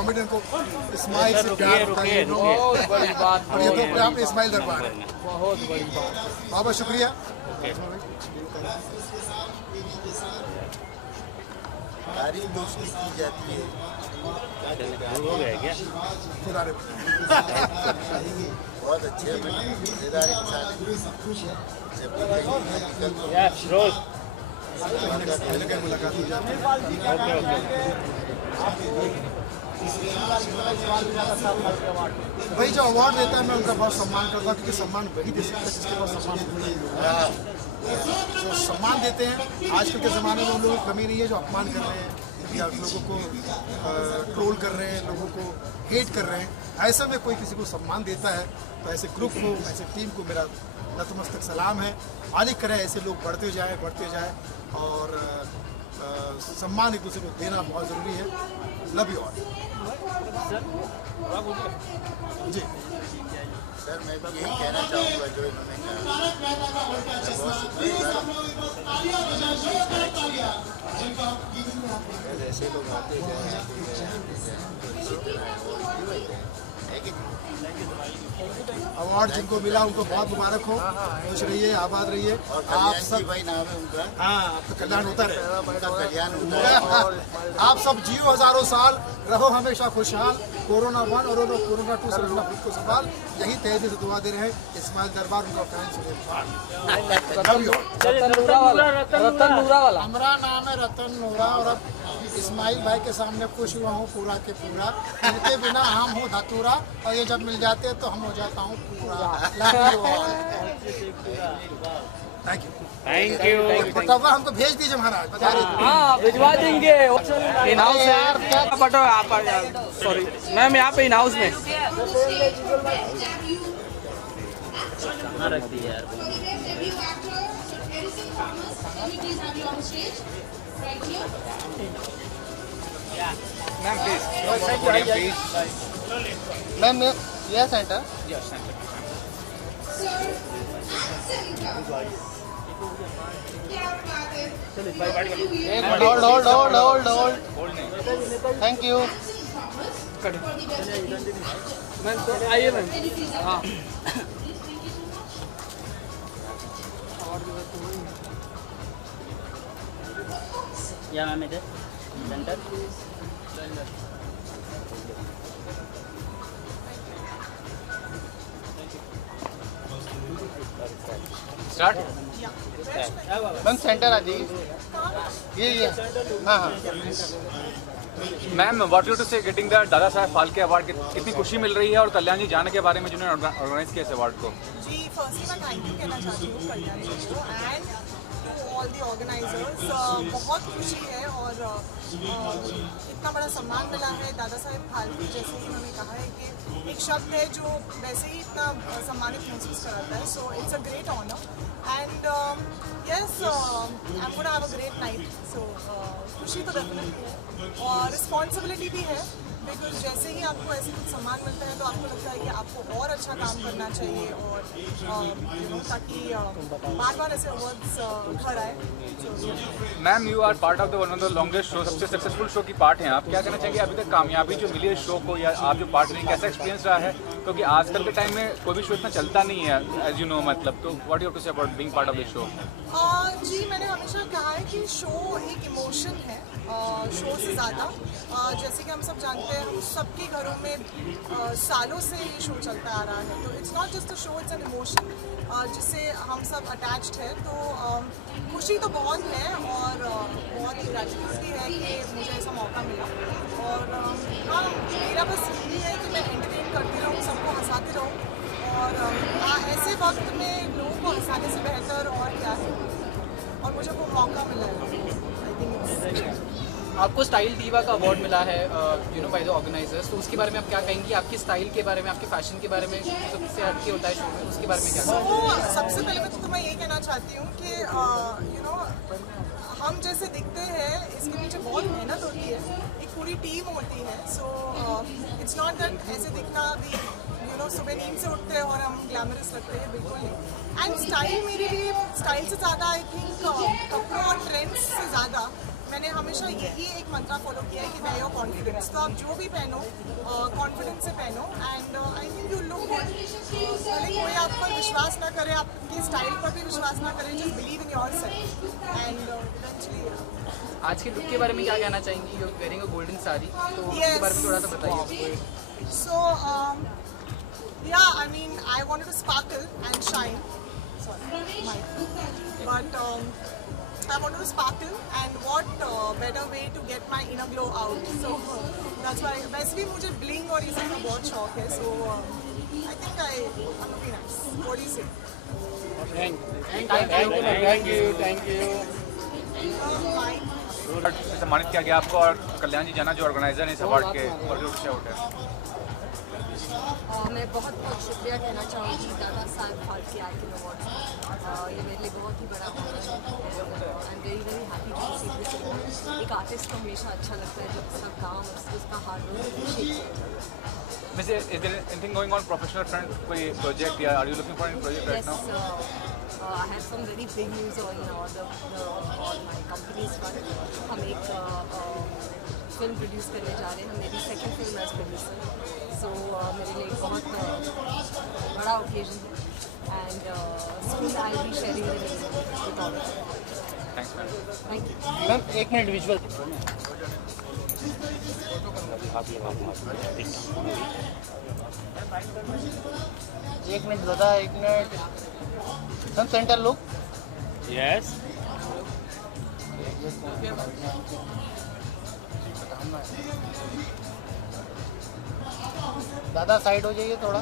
Comedian को smile से प्यार होता है। बहुत बड़ी बात, और ये तो अपने आप में स्माइल दरबार है। बहुत बड़ी बात। बहुत बहुत शुक्रिया। तारीफ दोस्ती की जाती है। हो गया क्या? खुदा रे बहुत अच्छे मज़ेदार इंसान है। जब भी कहीं निकल तो यस रोज मुलाकात हो जाती है। Okay okay. भाई जो अवार्ड देता है मैं उनका बहुत सम्मान करता हूँ, क्योंकि सम्मान वही दे सकता है जिसके पास सम्मान नहीं है। जो सम्मान देते हैं आजकल के ज़माने में उन लोगों को कमी नहीं है जो अपमान कर रहे हैं या लोगों को ट्रोल कर रहे हैं, लोगों को हेट कर रहे हैं। ऐसे में कोई किसी को सम्मान देता है तो ऐसे ग्रुप को, ऐसे टीम को मेरा नतमस्तक सलाम है। मालिक करे ऐसे लोग बढ़ते जाए और सम्मान एक दूसरे को देना बहुत ज़रूरी है। Love you all. जी सर मैं भी यही कहना चाहूँगा जो इन्होंने कहा। बहुत शुक्रिया। ऐसे लोग आते गए इसी तरह है कि अवार्ड जिनको मिला उनको बहुत मुबारक हो। खुश रहिए, आबाद रहिए। आप सब भाई नाम है उनका। हाँ, आपका कल्याण होता रहे। कल्याण होता है। आप सब जियो हजारों साल, रहो हमेशा खुशहाल। कोरोना 1 और कोरोना 2 से रखना खुद को संभाल। यही तेजी से दुआ दे रहे हैं इस्माइल दरबार, उनका फैन सुनील। रतन नूरा वाला। हमारा नाम है रतन नूरा और अब इस्माइल भाई के सामने खुश हुआ हूँ पूरा के पूरा। इनके बिना हम हो धतूरा और ये जब मिल जाते हैं तो हम हो जाता हूँ पूरा। Thank you. Thank you. फटोफट हमको भेज दीजिए महाराज, बता रहे थे। हाँ भिजवा देंगे इन हाउस से। बटो आप सॉरी मैम यहाँ पे इन हाउस में रख दी यार। मैम प्लीज मैम यह centre hold thank you. Ma'am तो आइए मैम। हाँ या मैम इधर सेंटर स्टार्ट। मैम सेंटर आ जाइए। ये हाँ हाँ। मैम व्हाट यू टू से गेटिंग द दादा साहब फाल्के अवार्ड, कितनी खुशी मिल रही है और कल्याण जी जाने के बारे में जिन्होंने ऑर्गेनाइज किया इस अवार्ड को। जी फर्स्टली मैं थैंक यू कहना चाहती हूँ कल्याण जी को and to all the organisers. बहुत खुशी है और इतना बड़ा सम्मान मिला है। दादा साहेब फाल्के जैसे ही उन्होंने कहा है कि एक शब्द है जो वैसे ही इतना सम्मानित महसूस कराता है। So it's a great honour and yes I am gonna have a great night. So खुशी तो डेफिनेटली है और रिस्पॉन्सिबिलिटी भी है, बिकॉज जैसे ही आपको ऐसे कुछ सम्मान मिलता है तो आपको लगता है कि आपको और अच्छा काम करना चाहिए और ताकि बार बार ऐसे अवार्ड्स घर आए। Ma'am you are part of the one of the longest show, सबसे सक्सेसफुल शो की पार्ट हैं आप। क्या कहना चाहेंगे अभी तक कामयाबी जो मिली है शो को, या आप जो पार्ट रहे कैसा एक्सपीरियंस रहा है, क्योंकि आजकल के टाइम में कोई भी शो इतना चलता नहीं है एज यू नो, मतलब तो what you have to say about being part of the show. जी मैंने हमेशा कहा है कि शो एक इमोशन है शो से ज़्यादा। जैसे कि हम सब जानते हैं सबके घरों में सालों से ये शो चलता आ रहा है, तो it's not just a show, it's an emotion जिससे हम सब अटैच्ड है। तो खुशी तो बहुत है और बहुत ही ग्रेटिट्यूड भी है कि मुझे ऐसा मौका मिला। और हाँ मेरा बस यही है कि मैं एंटरटेन करती रहूँ, सबको हंसाती रहूँ और ऐसे वक्त में लोगों को हंसाने से बेहतर और क्या है। और मुझे वो मौका मिला है, आई थिंक आपको स्टाइल दीवा का अवार्ड मिला है you know by the organisers, तो उसके बारे में आप क्या कहेंगी? आपकी स्टाइल के बारे में, आपके फैशन के बारे में, सबसे हटके होता है शो में, उसके बारे में क्या कहेंगे? सबसे पहले तो मैं ये कहना चाहती हूँ कि यू नो हम जैसे दिखते हैं इसके पीछे बहुत मेहनत होती है, एक पूरी टीम होती है। सो इट्स नॉट दैट ऐसे दिखना भी यू नो सुबह नींद से उठते हैं और हम ग्लैमरस लगते हैं, बिल्कुल नहीं। एंड स्टाइल मेरे लिए स्टाइल से ज़्यादा आई थिंक कपड़ों और ट्रेंड्स से ज़्यादा मैंने हमेशा यही एक मंत्रा फॉलो किया है कि वेयर योर कॉन्फिडेंस। तो आप जो भी पहनो कॉन्फिडेंस से पहनो and I think you look good. भले कोई आप पर विश्वास ना करे, आपके स्टाइल पर भी विश्वास ना करे, just believe in your self and eventually. आज के लुक के बारे में क्या कहना चाहेंगी? You wearing a golden sari, तो उसके बारे में थोड़ा सा बताइए। So yeah, I mean I wanted to sparkle and shine. Sorry, but I wanted to sparkle, and what better way to get my inner glow out? So that's why. वैसे भी मुझे bling और ये सब का बहुत शौक है. So I think I'm looking nice. What do you say? Thank you. Bye. सम्मानित किया गया आपको, और कल्याण जी जाना जो ऑर्गेनाइजर हैं इस अवार्ड के, और जो आउट है। मैं बहुत बहुत शुक्रिया कहना चाहूँगी दादा साहब फाल्के आइकन अवार्ड। ये मेरे लिए बहुत ही बड़ा अवार्ड है। I am very very happy to receive this award. एक आर्टिस्ट को हमेशा अच्छा लगता है जब उसका काम और उसका हार्ड वर्क अप्रिशिएट किया। Is there anything going on professional front, कोई प्रोजेक्ट, या are you looking for any project right now? I have some very big news on my company's front. हम एक फिल्म प्रोड्यूस करने जा रहे हैं। मेरी सेकंड फिल्म एज प्रोड्यूसर। सो मेरे लिए एक बहुत बड़ा ओकेजन है and soon I will be sharing the news with all of you. Thanks ma'am. Thank you ma'am एक मिनट विजुअल। एक मिनट दादा, एक मिनट। सम सेंटर लुक। यस। दादा साइड हो जाइए थोड़ा।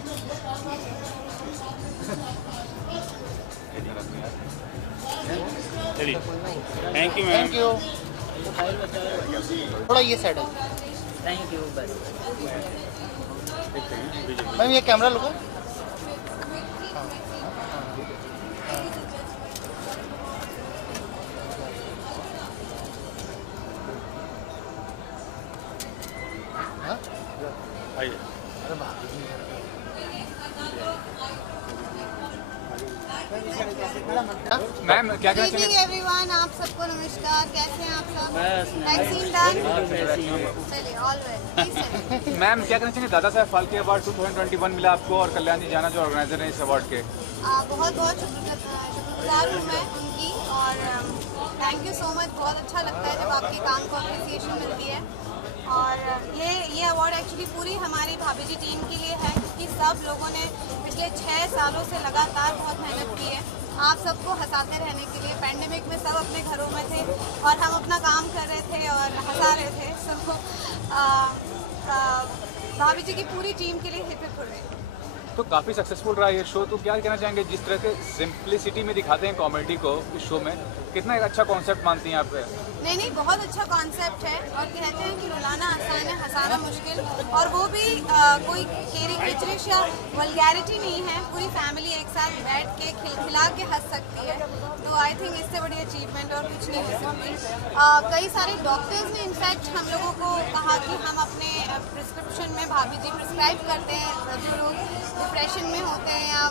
Thank you ma'am. Thank you. थोड़ा ये साइड है। Thank you. बस मैम ये कैमरा लुको। मैम क्या कहना इवनिंग चाहेंगे? एवरीवन, आप सबको नमस्कार। कैसे हैं आप सब? Vaccine done? चलिए ऑल वेल। मैम क्या कहना चाहेंगे? दादा साहब फाल्के अवार्ड 2021 मिला आपको, और कल्याण जी जाना जो ऑर्गेनाइजर हैं इस अवार्ड के। बहुत बहुत शुक्रगुजार हूँ मैं उनकी, और थैंक यू सो मच। बहुत अच्छा लगता है जब आपके काम को अप्रिसिएशन मिलती है। और ये अवार्ड एक्चुअली पूरी हमारी भाभी जी टीम के लिए है, क्योंकि सब लोगों ने पिछले 6 सालों से लगातार बहुत मेहनत की है आप सबको हंसाते रहने के लिए। पैंडेमिक में सब अपने घरों में थे और हम अपना काम कर रहे थे और हंसा रहे थे। सो भाभी जी की पूरी टीम के लिए हिप हिप हुर्रे। तो काफ़ी सक्सेसफुल रहा ये शो, तो क्या कहना चाहेंगे? जिस तरह से सिंप्लिसिटी में दिखाते हैं कॉमेडी को इस शो में, कितना एक अच्छा कॉन्सेप्ट मानती हैं आप? नहीं, बहुत अच्छा कॉन्सेप्ट है, और कहते हैं कि रुलाना आसान है हंसाना मुश्किल, और वो भी कोई केरिंग रिचरिश या वल्गैरिटी नहीं है। पूरी फैमिली एक साथ बैठ के खिलखिला के हंस सकती है। तो आई थिंक इससे बड़ी अचीवमेंट और कुछ नहीं हो सकती। कई सारे डॉक्टर्स ने इनफैक्ट हम लोगों को कहा कि हम अपने प्रिस्क्रिप्शन में भाभी जी प्रिस्क्राइब करते हैं जो लोग डिप्रेशन में होते हैं या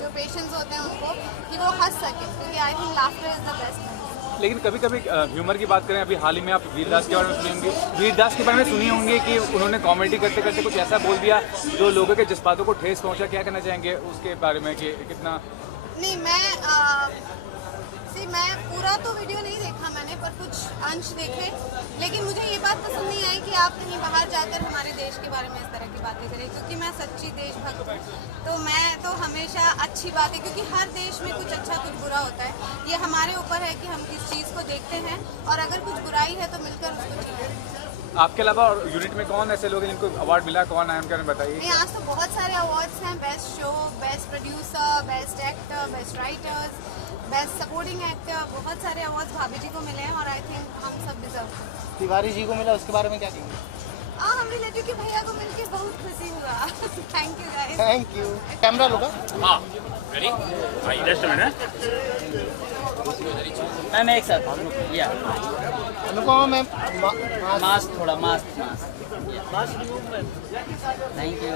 जो पेशेंट्स होते हैं उनको, कि वो हंस सकें, क्योंकि I think laughter is the best. लेकिन कभी कभी ह्यूमर की बात करें, अभी हाल ही में आप वीरदास के बारे में सुनी होंगी, वीरदास के बारे में सुनी होंगी कि उन्होंने कॉमेडी करते करते कुछ ऐसा बोल दिया जो लोगों के जज्बातों को ठेस पहुंचा। क्या कहना चाहेंगे उसके बारे में कि कितना? नहीं, मैं पूरा तो वीडियो नहीं देखा मैंने, पर कुछ अंश देखे। लेकिन मुझे ये बात पसंद नहीं आई कि आप कहीं बाहर जाकर हमारे देश के बारे में इस तरह की बातें करें, क्योंकि मैं सच्ची देशभक्त हूँ। तो मैं तो हमेशा अच्छी बातें, क्योंकि हर देश में कुछ अच्छा कुछ बुरा होता है। ये हमारे ऊपर है कि हम किस चीज़ को देखते हैं, और अगर कुछ बुराई है तो मिलकर उसको ठीक करें। आपके अलावा यूनिट में कौन ऐसे लोग हैं जिनको अवार्ड मिला, कौन है उनके बारे में बताइए। नहीं, आज तो बहुत सारे अवार्ड्स हैं। Best show, best producer, best actor, best writers, best supporting actor, बहुत सारे अवार्ड्स भाभी जी को मिले हैं, और आई थिंक हम सब डिजर्व करते हैं। तिवारी जी को मिला, उसके बारे में क्या कहेंगे? हम रिलेटिव के भैया को मिलके बहुत खुशी हुआ। Thank you guys. Thank you. Camera लुका। हाँ ready, just a minute ma'am एक साथ या अनुपमा मैम मास्क थोड़ा मास्क थैंक यू।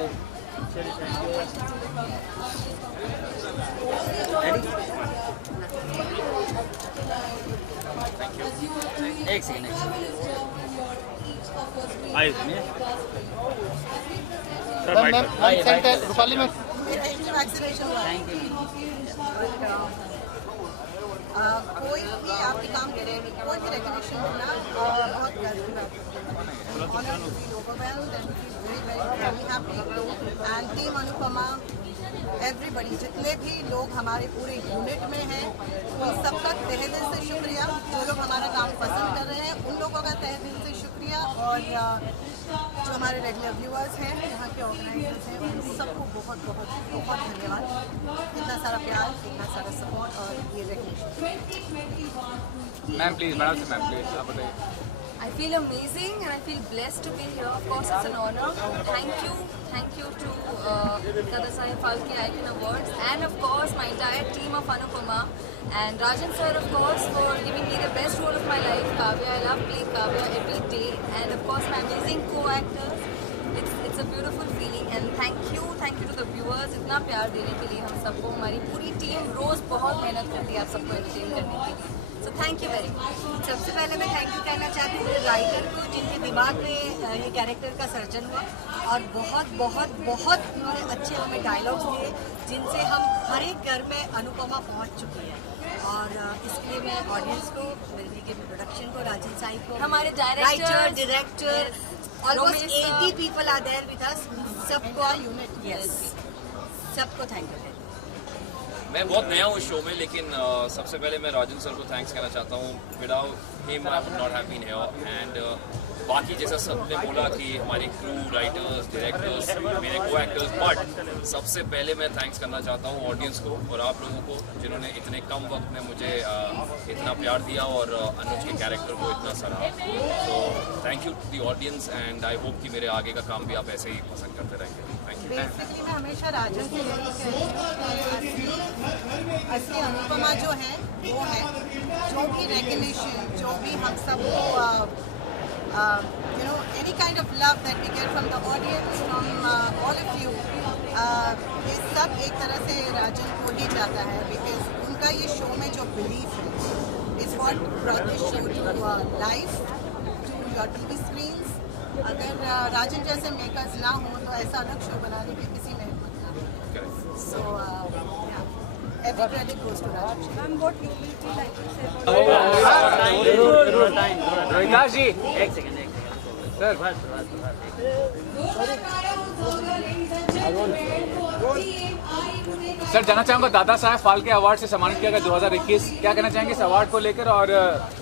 एक सेकेंड। सेंटर रूपाली में वैक्सीनेशन हुआ है। कोई भी आपके काम करे, कोई भी रेगुलेशन होना बहुत गर्व की बात है। Honour to feel overwhelmed and feel very happy and team Anupama everybody, जितने भी लोग हमारे पूरे यूनिट में हैं उन सबका तहे दिल से शुक्रिया। जो लोग हमारा काम पसंद कर रहे हैं उन लोगों का तहे दिल से शुक्रिया, और जो हमारे रेगुलर व्यूअर्स हैं, यहाँ के ऑर्गेनाइजर्स हैं, उन सबको बहुत बहुत बहुत धन्यवाद। इतना सारा प्यार, इतना सारा सपोर्ट और ये रेगुलेशन। मैम प्लीज, मैडम से मैम प्लीज आप बताइए। I feel amazing and I feel blessed to be here. Of course, it's an honor. Thank you to Dada Saheb Phalke Icon Awards, and of course my entire team of Anupama, and Rajan sir, of course, for giving me the best role of my life, Kavya. I love playing Kavya every day, and of course my amazing co-actors. It's a beautiful feeling, and thank you to the viewers इतना प्यार देने के लिए हम सबको। हमारी पूरी team रोज बहुत मेहनत करती है आप सबको एंटरटेन करने के लिए। So thank you very much. सबसे पहले मैं थैंक यू कहना चाहती हूँ राइटर को, जिनके दिमाग में ये कैरेक्टर का सर्जन हुआ, और बहुत बहुत बहुत उन्होंने अच्छे हमें डायलॉग्स दिए जिनसे हम हर एक घर में अनुपमा पहुँच चुकी है। और इसके लिए मैं ऑडियंस को, मेरे के प्रोडक्शन को, राजन साई को, हमारे director almost 80 people are there with us, सबको सबको थैंक यू। मैं बहुत नया हूँ शो में, लेकिन सबसे पहले मैं राजन सर को थैंक्स कहना चाहता हूँ। Without him I would not have been here. And बाकी जैसा सबने बोला कि हमारी क्रू, राइटर्स, डायरेक्टर्स, मेरे को एक्टर्स, बट सबसे पहले मैं थैंक्स करना चाहता हूँ ऑडियंस को और आप लोगों को, जिन्होंने इतने कम वक्त में मुझे इतना प्यार दिया और अनुज के कैरेक्टर को इतना सराहा। तो thank you to the audience, and I hope कि मेरे आगे का काम भी आप ऐसे ही पसंद करते रहेंगे। Thank you. बेसिकली मैं हमेशा राजन से यही कहती हूँ, असली अनुपमा जो है वो है जो भी रेगुलेशन, जो भी हम सबको any kind of love that we get from the audience, from all of you, ये सब एक तरह से राजन को ही जाता है, because उनका ये शो में जो बिलीफ है is what brought this show to life, to your TV screens. अगर राजन जैसे मेकर्स ना हो तो ऐसा अलग शो बनाने की किसी ने हिम्मत ना हो। So every credit goes to Rajan. Ma'am, what you will like to say? रोहिता जी एक सेकेंड सर। सर जानना चाहूँगा, दादा साहब फाल्के अवार्ड से सम्मानित किया गया 2021, क्या कहना चाहेंगे इस अवार्ड को लेकर? और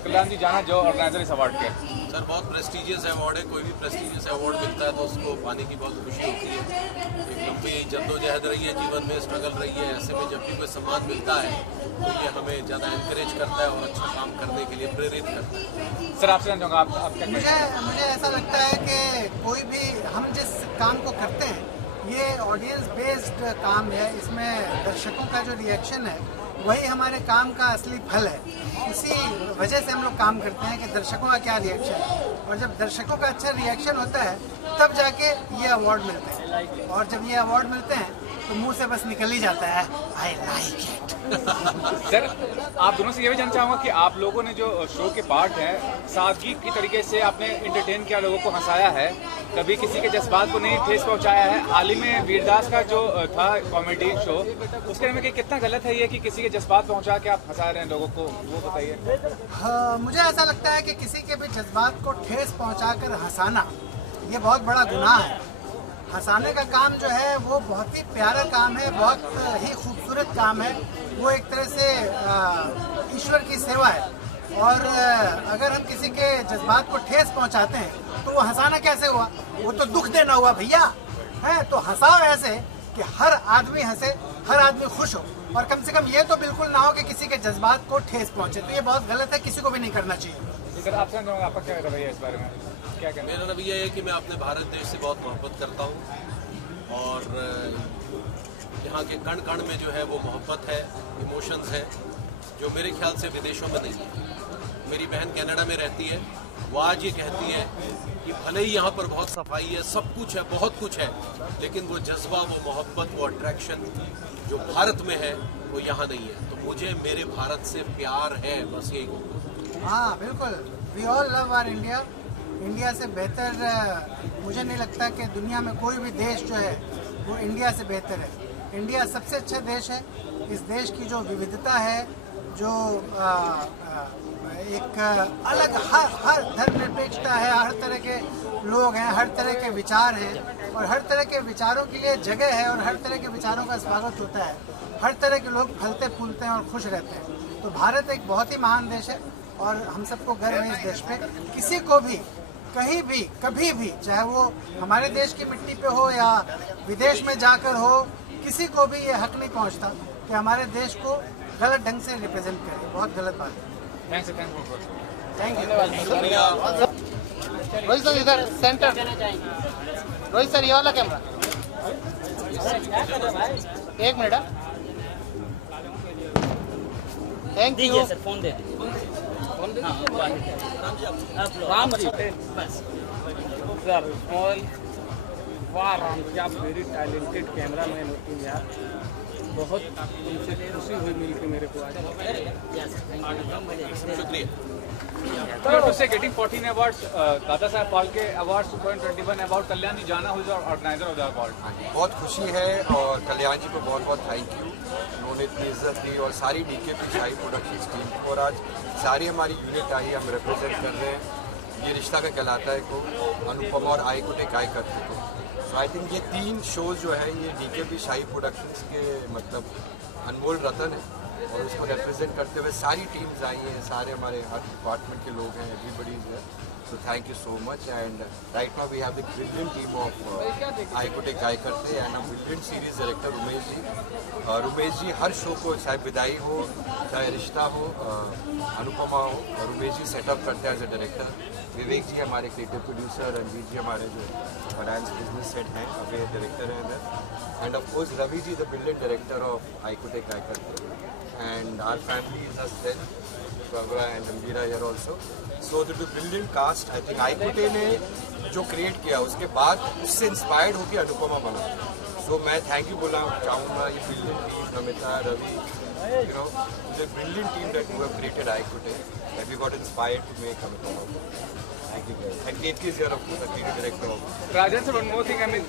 कल्याण जी जाना जो ऑर्गेनाइजर इस अवार्ड के। सर बहुत प्रेस्टीजियस अवार्ड है, कोई भी प्रेस्टीजियस अवार्ड मिलता है तो उसको पाने की बहुत खुशी होती है। एक लंबी जद्दोजहद रही है, जीवन में स्ट्रगल रही है, ऐसे में जब भी कोई सम्मान मिलता है तो ये हमें ज़्यादा इनकरेज करता है और अच्छा काम करने के लिए प्रेरित करता है। सर आपसे जानना चाहूँगा, आप क्या मुझे ऐसा लगता है कि कोई भी हम जिस काम को करते हैं ये ऑडियंस बेस्ड काम है, इसमें दर्शकों का जो रिएक्शन है वही हमारे काम का असली फल है। इसी वजह से हम लोग काम करते हैं कि दर्शकों का क्या रिएक्शन है, और जब दर्शकों का अच्छा रिएक्शन होता है तब जाके ये अवार्ड मिलते हैं, और जब ये अवार्ड मिलते हैं तो मुंह से बस निकल ही जाता है आई लाइक इट। सर आप दोनों से ये भी जानना चाहूँगा कि आप लोगों ने जो शो के पार्ट हैं सादगी की तरीके से आपने इंटरटेन किया, लोगों को हंसाया है, कभी किसी के जज्बात को नहीं ठेस पहुँचाया है। हाल ही में वीरदास का जो था कॉमेडी शो, उसके में कितना गलत है ये कि किसी के जज्बात पहुँचा के आप हंसा रहे हैं लोगों को, वो बताइए। हाँ, मुझे ऐसा लगता है कि किसी के भी जज्बात को ठेस पहुँचाकर हंसाना ये बहुत बड़ा गुनाह है। हंसाने का काम जो है वो बहुत ही प्यारा काम है, बहुत ही खूबसूरत काम है, वो एक तरह से ईश्वर की सेवा है। और अगर हम किसी के जज्बात को ठेस पहुंचाते हैं तो वो हंसाना कैसे हुआ, वो तो दुख देना हुआ भैया है। तो हंसाओ ऐसे कि हर आदमी हंसे, हर आदमी खुश हो, और कम से कम ये तो बिल्कुल ना हो कि किसी के जज्बात को ठेस पहुंचे, तो ये बहुत गलत है, किसी को भी नहीं करना चाहिए। सर आपसे आपका क्या रवैया है इस बारे में, क्या कहना? मेरा रवैया है कि मैं अपने भारत देश से बहुत मोहब्बत करता हूँ, और यहाँ के कण कण में जो है वो मोहब्बत है, इमोशंस है, जो मेरे ख्याल से विदेशों में नहीं है। मेरी बहन कनाडा में रहती है, वो आज ये कहती हैं कि भले ही यहाँ पर बहुत सफाई है, सब कुछ है, बहुत कुछ है, लेकिन वो जज्बा, वो मोहब्बत, वो अट्रैक्शन जो भारत में है वो यहाँ नहीं है। तो मुझे मेरे भारत से प्यार है, बस यही कहूँगा। हाँ बिल्कुल, we all love our India. India से बेहतर मुझे नहीं लगता कि दुनिया में कोई भी देश जो है वो इंडिया से बेहतर है। इंडिया सबसे अच्छा देश है। इस देश की जो विविधता है, जो एक अलग हर धर्मनिरपेक्षता है, हर तरह के लोग हैं, हर तरह के विचार हैं और हर तरह के विचारों के लिए जगह है और हर तरह के विचारों का स्वागत होता है। हर तरह के लोग फलते फूलते हैं और खुश रहते हैं। तो भारत एक बहुत ही महान देश है और हम सबको गर्व है इस देश पे। किसी को भी कहीं भी कभी भी, चाहे वो हमारे देश की मिट्टी पे हो या विदेश में जाकर हो, किसी को भी ये हक नहीं पहुंचता कि हमारे देश को गलत ढंग से रिप्रेजेंट करे। बहुत गलत बात है। Thank you. रोहित सर इधर सेंटर, रोहित सर ये वाला कैमरा, एक मिनट। थैंक यू सर, फोन दे दीजिए। राम जी बस सर, स्मॉल वाह राम जी, आप वेरी टैलेंटेड कैमरा मैन होती हैं यार। बहुत उनसे खुशी हुई मिल के मेरे को आज। शुक्रिया। To say getting 14 awards, दादा साहब फाल्के अवार्ड्स 2021 अवार्ड, कल्याण जी जाना हुई ऑर्गेनाइजर ऑफ द अवार्ड। बहुत खुशी है और कल्याण जी को बहुत बहुत थैंक यू। उन्होंने इतनी इज्जत दी और सारी डीकेपी शाही प्रोडक्शंस टीम को, और आज सारी हमारी यूनिट आई, हम रिप्रेजेंट कर रहे हैं ये रिश्ता का कहलाता है को, अनुपमा और आई कुटे काय करते को। सो आई थिंक ये 3 शोज जो है ये डीकेपी शाही प्रोडक्शंस के मतलब अनमोल रतन है और उसको रिप्रेजेंट करते हुए सारी टीम्स आई हैं, सारे हमारे हर डिपार्टमेंट के लोग हैं, everybody is here. So thank you so much and right now we have the brilliant team of Aai Kuthe Kay Karte and हम brilliant series director Umesh ji. Umesh ji हर शो को, चाहे विदाई हो, चाहे रिश्ता हो, अनुपमा हो, और उमेश जी सेटअप करते हैं एज ए डायरेक्टर। विवेक जी हमारे क्रिएटिव प्रोड्यूसर, रणजीत जी हमारे जो फाइनेंस बिजनेस सेट हैं, अभी डायरेक्टर हैं इधर, and of course Ravi ji the brilliant director of Aai Kuthe Kay करते, and our family is our strength, Swagara and Ambira here also. So the brilliant cast, I think आईकुटे ने जो क्रिएट किया उसके बाद उससे इंस्पायर्ड होकर अनुपमा बना। So मैं थैंक यू बोलना चाहूँगा ये brilliant team, Namita, Ravi, you know, the brilliant team that who have created आईकुटे, that we got inspired to make Anupama. Thank you guys. And Ketki is here of course, the creative director of Rajan sir, one more thing, I mean,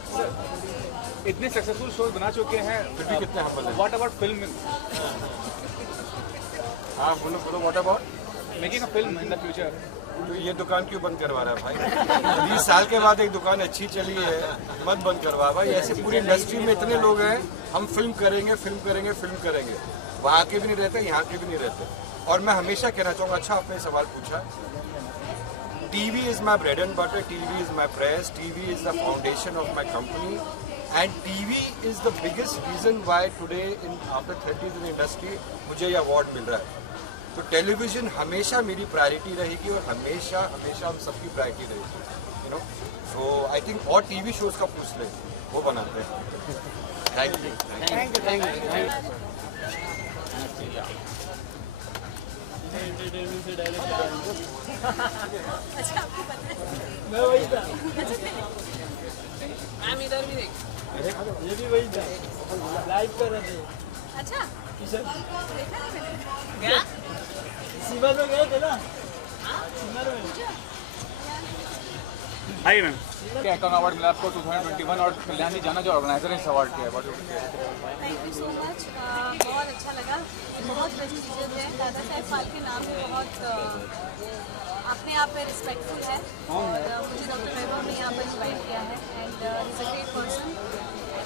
इतने successful shows बना चुके हैं, फिर भी कितने humble हैं। What about film? हाँ बोलो what about making a film in the future? तो ये दुकान क्यों बंद करवा रहा है भाई? 20 साल के बाद एक दुकान अच्छी चली है, मत बंद करवा भाई। ऐसे पूरी इंडस्ट्री में इतने लोग हैं, हम फिल्म करेंगे फिल्म करेंगे फिल्म करेंगे, वहाँ के भी नहीं रहते, यहाँ के भी नहीं रहते। और मैं हमेशा कहना चाहूँगा, अच्छा आपने सवाल पूछा, TV is my bread and butter, TV is my press, TV is the foundation of my company and TV is the biggest reason why today in after 30 in industry मुझे ये अवार्ड मिल रहा है। तो टेलीविज़न हमेशा मेरी priority रहेगी और हमेशा हमेशा हम सबकी प्रायोरिटी रहेगी, you know. So I think और टीवी शोज़ का पूछ ले, वो बनाते हैं। Thank you, thank you, thank you. अच्छा आपको पता है? मैं वही था। मैम इधर भी देख। ये भी वही था, लाइव कर रहे थे। अच्छा किशन देखा नहीं मैंने। क्या? सीमा में गए थे ना? सीमा में। हाय मैम, क्या कौन अवार्ड मिला आपको 2021 और कल्याण जी जाना जो ऑर्गेनाइजर इस अवार्ड के? थैंक यू सो मच, बहुत अच्छा लगा। बहुत प्रेस्टीजियस है, दादा साहेब फाल्के नाम भी बहुत अपने आप में रिस्पेक्टफुल है और मुझे डॉक्टर वैभव ने यहाँ पर इन्वाइट किया है and is a great person.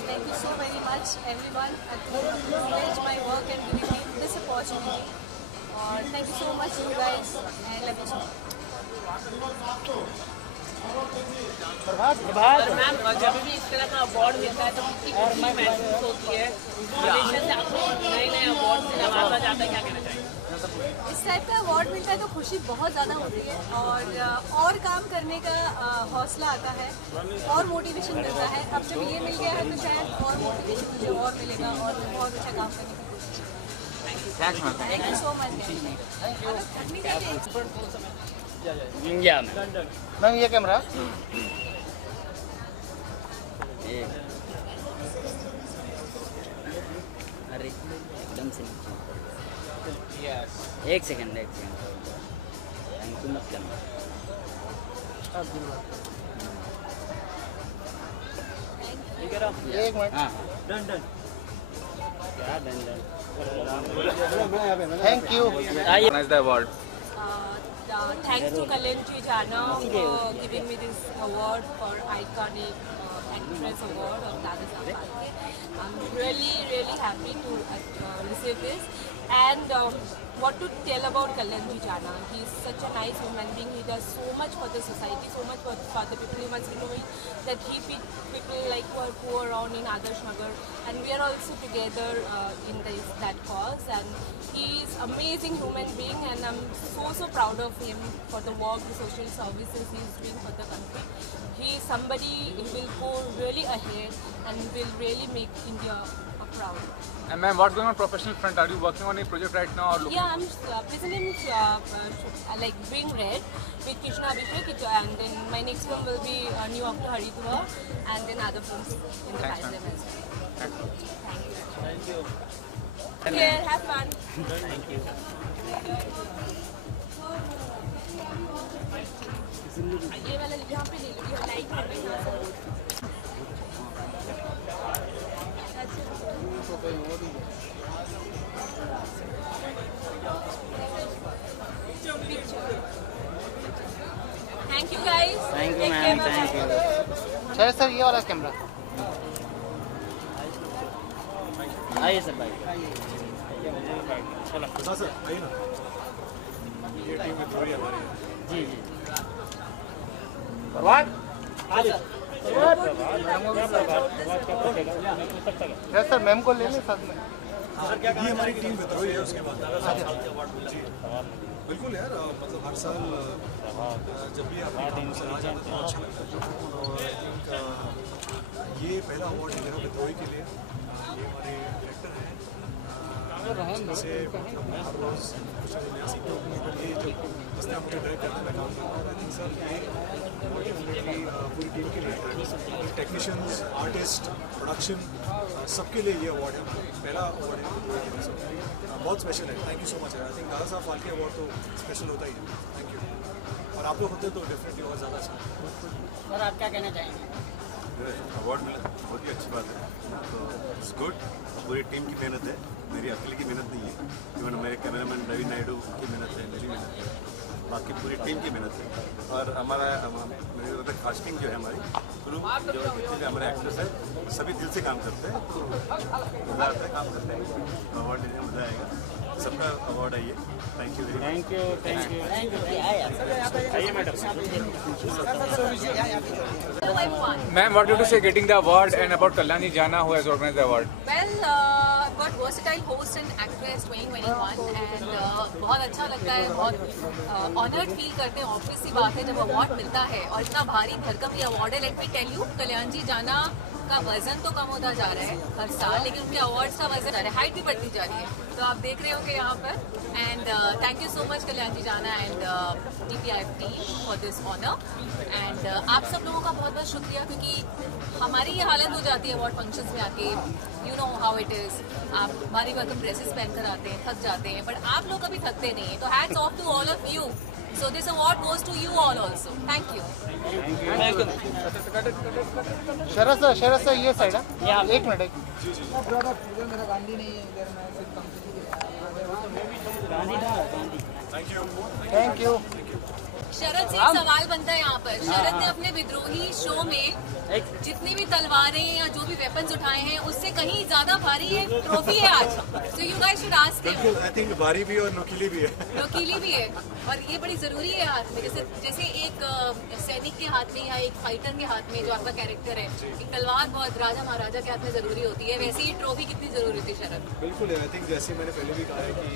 Thank you so very much everyone acknowledge my work and giving me this opportunity. और thank you so much you guys and love you so much. Prabhat ma'am, जब भी इस तरह का award मिलता है तो कितनी खुशी महसूस होती है? हमेशा से आपको नए नए अवार्ड से नवाजा जाता है, क्या कहना चाहिए? इस टाइप का अवार्ड मिलता है तो खुशी बहुत ज़्यादा होती है और काम करने का हौसला आता है और मोटिवेशन मिलता है। अब जब ये मिल गया है तो शायद और मोटिवेशन मुझे और मिलेगा और बहुत अच्छा काम करने की कोशिश करूँगी। Thank you so much. या मैम ये कैमरा अरे एकदम से एक सेकंड थैंक यू मत करना एक मिनट हाँ डन क्या done thank you the award. Thanks to Kalyanji Jana for giving me this award for Iconic Actress Award of Dada Saheb Phalke. I'm really happy to receive this. And what to tell about Kalyanji Jana? He's such a nice human being. He does so much for the society, so much for the people. He wants to know that he feeds people like who are poor around in Adarsh Nagar, and we are also together in that cause. And he is amazing human being, and I'm so proud of him for the work, the social services he is doing for the country. He is somebody who will go really ahead and will really make India proud. And ma'am, what's going on professional front? Are you working on a project right now? Or Yeah, I'm presenting like Bring Red with Krishna Abhishek, and then my next film will be New York to Haridwar, and then other films in the pipeline as well. Thank you. Take care, have fun. Thank you. ये वाला यहाँ पे ले लो, ये light है Thank you guys. Thank you ma'am. Thank you. Sir sir ये वाला camera आइए सर भाई सर आइए ना ये टीम में थोड़ी हमारी जी सर मैम को ले लें साथ में ये हमारी टीम विद्रोही है उसके बाद जी बिल्कुल यार मतलब हर साल जब भी आपकी टीम से आ जाता है तो अच्छा लगता है और आई थिंक ये पहला अवार्ड है मेरा विद्रोही के लिए ये हमारे डायरेक्टर हैं जैसे हर रोज़ कुछ नया सीखते हो पर ये जब बस मुझे डायरेक्ट करने में काम करता हूँ आई थिंक सर ये पूरी टीम के लिए टेक्नीशियंस आर्टिस्ट प्रोडक्शन सबके लिए ये अवार्ड है पहला अवार्ड है बहुत स्पेशल है thank you so much I think दादा साहब फाल्के अवार्ड तो स्पेशल होता ही है थैंक यू और आप लोग होते तो डेफिनेटली और ज़्यादा अच्छा सर आप क्या कहना चाहेंगे अवार्ड मिला बहुत ही अच्छी बात है तो इट्स गुड पूरी टीम की मेहनत है मेरी अकेले की मेहनत नहीं है इवन मेरे कैमरामैन रवि नायडू की मेहनत है मेरी मेहनत है बाकी पूरी टीम की मेहनत है और हमारा कास्टिंग जो है हमारी क्रू जो जितने भी हमारे एक्टर्स हैं सभी दिल से काम करते हैं मज़ा आता है काम करते हैं अवार्ड देने में मज़ा आएगा सबका अवार्ड है ये थैंक यू आइए madam Ma'am, what do you to say getting the award and about Kalyanji Jana who has organized the award? Well, got versatile host and actress 2021 and बहुत अच्छा लगता है बहुत ऑनर्ड फील करते हैं ऑब्वियस सी बात है जब अवार्ड मिलता है और इतना भारी भरकम ये अवार्ड है let me tell you Kalyanji जाना का वजन तो कम होता जा रहा है हर साल लेकिन उनके अवार्ड्स का वजन जा रहा है हाइट भी बढ़ती जा रही है तो आप देख रहे होंगे यहाँ पर and thank you so much Kalyanji जाना and DPIF team for this honour and आप सब लोगों का बहुत बहुत शुक्रिया क्योंकि हमारी ये हालत हो जाती है अवार्ड फंक्शंस में आके you know how it is आप भारी भरकम ड्रेसेस पहनकर आते हैं थक जाते हैं बट आप लोग कभी थकते नहीं हैं तो hats off to all of you So this award goes to you all also. Thank you. Sharad sir ये साइड है एक मिनट थैंक यू शरद से एक सवाल बनता है यहाँ पर शरद ने अपने विद्रोही शो में जितनी भी तलवारें या जो भी वेपन्स उठाए हैं उससे कहीं ज्यादा भारी एक ट्रॉफी है आज so you guys should ask him. बिल्कुल आई थिंक भारी भी और नुकीली भी है नुकीली भी है और ये बड़ी जरूरी है हाथ में जैसे एक सैनिक के हाथ में या एक फाइटर के हाथ में जो आपका कैरेक्टर है एक तलवार बहुत राजा महाराजा के हाथ में जरूरी होती है वैसे ही ट्रॉफी कितनी जरूरी थी शरद बिल्कुल आई थिंक जैसे मैंने पहले भी कहा है कि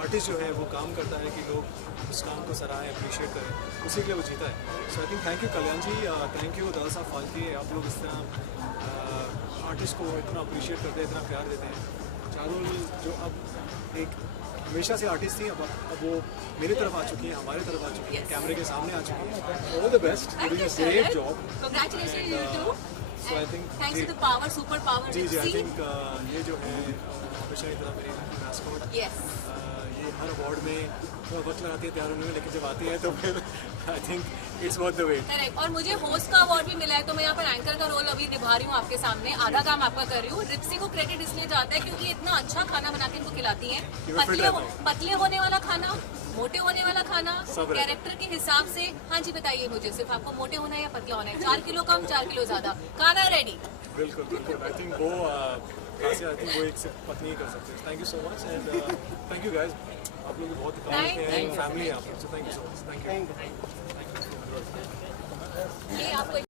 आर्टिस्ट जो है वो काम करता है कि लोग उस काम को सराहें अप्रिशिएट करें उसी के लिए वो जीता है so I think thank you Kalyan ji thank you Dada Saheb Phalke आप लोग इस तरह आर्टिस्ट को इतना अप्रिशिएट करते हैं इतना प्यार देते हैं चारों जो अब एक हमेशा से आर्टिस्ट थी, अब वो मेरी तरफ आ चुकी हैं, हमारे तरफ आ चुकी हैं, कैमरे के सामने आ चुकी हैं। All the best, doing a great job. Congratulations you too. So I think Thanks to the power, super power. जी आई थिंक ये जो है हमेशा की तरह मेरी मैस्कॉट, ये हर अवार्ड में थोड़ा वक्त लगाती है तैयार होने में, लेकिन जब आती है तो फिर I think it's worth the wait. Correct. और मुझे होस्ट का अवार्ड भी मिला है, तो मैं यहाँ पर एंकर का रोल अभी निभा रही हूँ आपके सामने, आधा काम आपका कर रही हूँ। रिप्सी को क्रेडिट इसलिए जाता है क्योंकि इतना अच्छा खाना बना के इनको खिलाती हैं, पतले होने वाला खाना, मोटे होने वाला खाना, कैरेक्टर के हिसाब से। हाँ जी बताइए मुझे, सिर्फ आपको मोटे होना है या पतला होना है? 4 किलो कम, 4 किलो ज्यादा, खाना रेडी। बिल्कुल बिल्कुल, आई थिंक वो एक सिर्फ पत्नी ही कर सकते हैं। Thank you so much and thank you guys, आप लोग भी बहुत फैमिली है आप, सो thank you so much, thank you. ये आपको